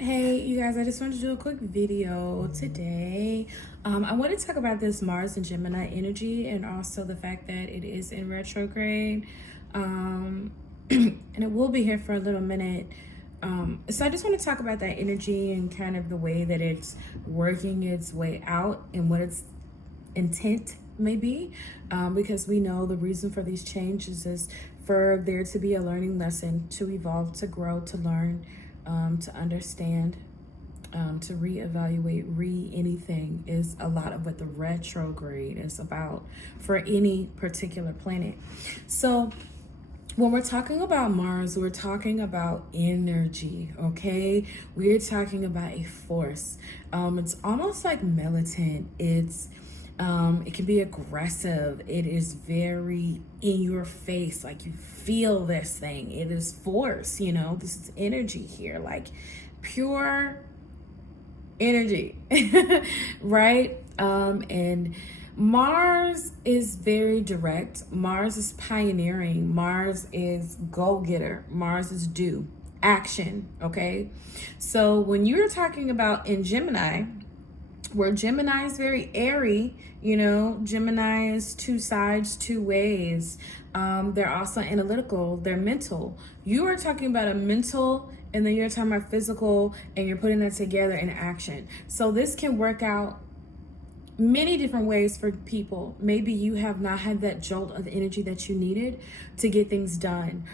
Hey, you guys, I just wanted to do a quick video today. I want to talk about this Mars and Gemini energy and also the fact that it is in retrograde. And it will be here for a little minute. So I just want to talk about that energy and kind of the way that it's working its way out and what its intent may be, because we know the reason for these changes is for there to be a learning lesson, to evolve, to grow, to learn, to understand, to reevaluate, anything is a lot of what the retrograde is about for any particular planet. So when we're talking about Mars, we're talking about energy, okay? We're talking about a force. It's almost like militant. It can be aggressive. It is very in your face, like you feel this thing. It is force, this is energy here, like pure energy, right? And Mars is very direct. Mars is pioneering. Mars is go-getter. Mars is do, action, okay? So when you're talking about in Gemini, where Gemini is very airy, Gemini is two sides, two ways. They're also analytical, they're mental. You are talking about a mental, and then you're talking about physical, and you're putting that together in action. So this can work out many different ways for people. Maybe you have not had that jolt of energy that you needed to get things done,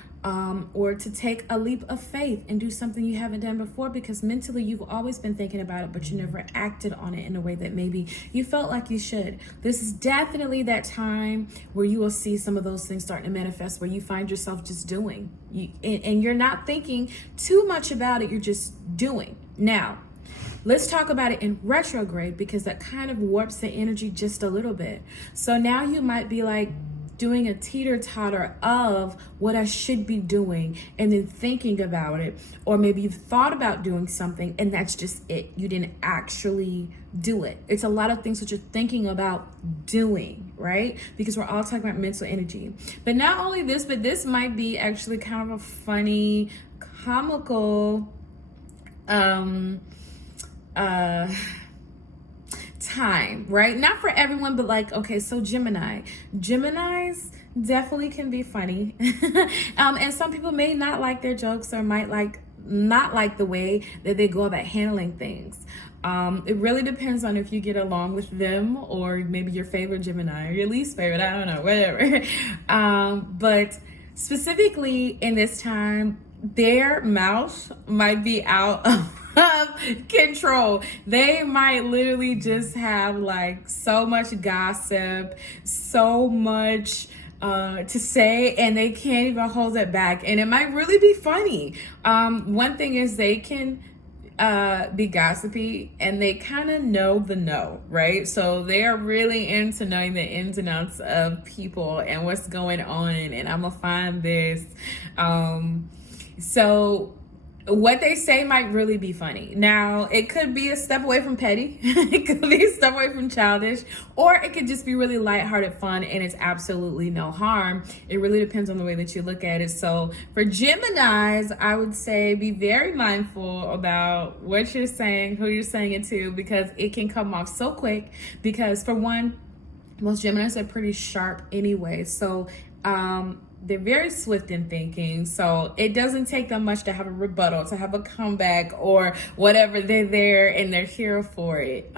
or to take a leap of faith and do something you haven't done before, because mentally you've always been thinking about it, but you never acted on it in a way that maybe you felt like you should. This is definitely that time where you will see some of those things starting to manifest, where you find yourself just doing, and you're not thinking too much about it, you're just doing. Now, let's talk about it in retrograde, because that kind of warps the energy just a little bit. So now you might be like doing a teeter-totter of what I should be doing, and then thinking about it. Or maybe you've thought about doing something and that's just it. You didn't actually do it. It's a lot of things that you're thinking about doing, right? Because we're all talking about mental energy. But not only this, but this might be actually kind of a funny, comical, time, right? Not for everyone, but like, okay, so Geminis definitely can be funny. And some people may not like their jokes, or might not like the way that they go about handling things. It really depends on if you get along with them, or maybe your favorite Gemini or your least favorite, I don't know, whatever. But specifically in this time, their mouth might be out of control. They might literally just have like so much gossip, so much to say, and they can't even hold it back, and it might really be funny. One thing is they can be gossipy, and they kind of know the know, right? So they are really into knowing the ins and outs of people and what's going on, and I'm gonna find this. So what they say might really be funny. Now, it could be a step away from petty. It could be a step away from childish, or it could just be really lighthearted fun, and it's absolutely no harm. It really depends on the way that you look at it. So for Geminis, I would say be very mindful about what you're saying, who you're saying it to, because it can come off so quick. Because for one, most Geminis are pretty sharp anyway. So, they're very swift in thinking, so it doesn't take them much to have a rebuttal, to have a comeback, or whatever. They're there and they're here for it.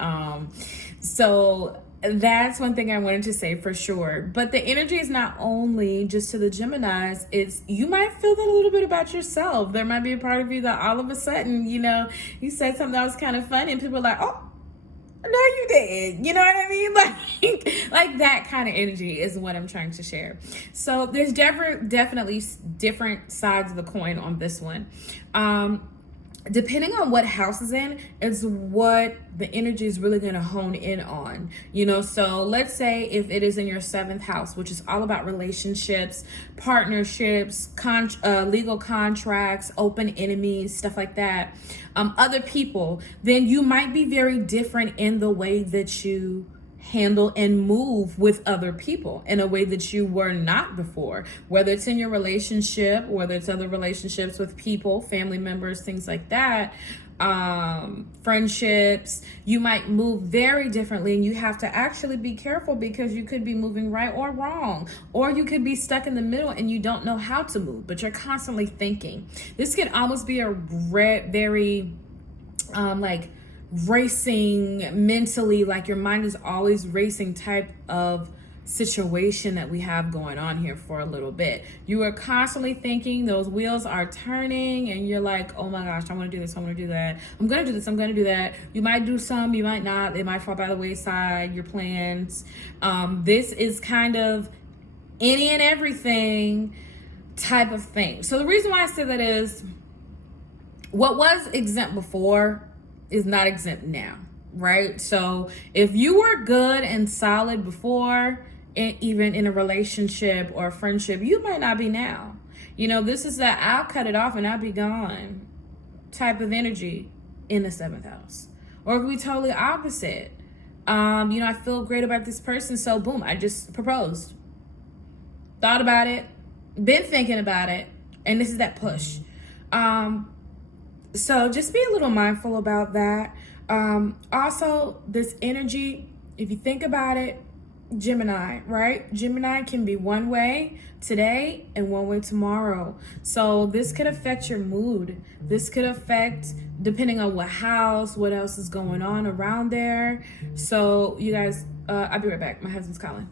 So that's one thing I wanted to say for sure. But the energy is not only just to the Geminis, it's, you might feel that a little bit about yourself. There might be a part of you that all of a sudden, you said something that was kind of funny, and people are like, oh, no, you did. You know what I mean? Like that kind of energy is what I'm trying to share. So there's definitely different sides of the coin on this one. Depending on what house is in, is what the energy is really going to hone in on. So let's say if it is in your 7th house, which is all about relationships, partnerships, legal contracts, open enemies, stuff like that, other people, then you might be very different in the way that you handle and move with other people in a way that you were not before, whether it's in your relationship, whether it's other relationships with people, family members, things like that, friendships. You might move very differently, and you have to actually be careful because you could be moving right or wrong, or you could be stuck in the middle and you don't know how to move, but you're constantly thinking. This can almost be a very like racing mentally, like your mind is always racing type of situation that we have going on here for a little bit. You are constantly thinking, those wheels are turning, and you're like, oh my gosh, I want to do this, I want to do that, I'm going to do this, I'm going to do that. You might do some, you might not, they might fall by the wayside, your plans. This is kind of any and everything type of thing. So the reason why I say that is what was exempt before is not exempt now, right? So if you were good and solid before, even in a relationship or a friendship, you might not be now. You know, this is that I'll cut it off and I'll be gone type of energy in the 7th house. Or it could be totally opposite. I feel great about this person, so boom, I just proposed. Thought about it, been thinking about it, and this is that push. So just be a little mindful about that. Also, this energy, if you think about it, Gemini, right? Gemini can be one way today and one way tomorrow. So this could affect your mood. This could affect, depending on what house, what else is going on around there. So you guys, I'll be right back. My husband's calling.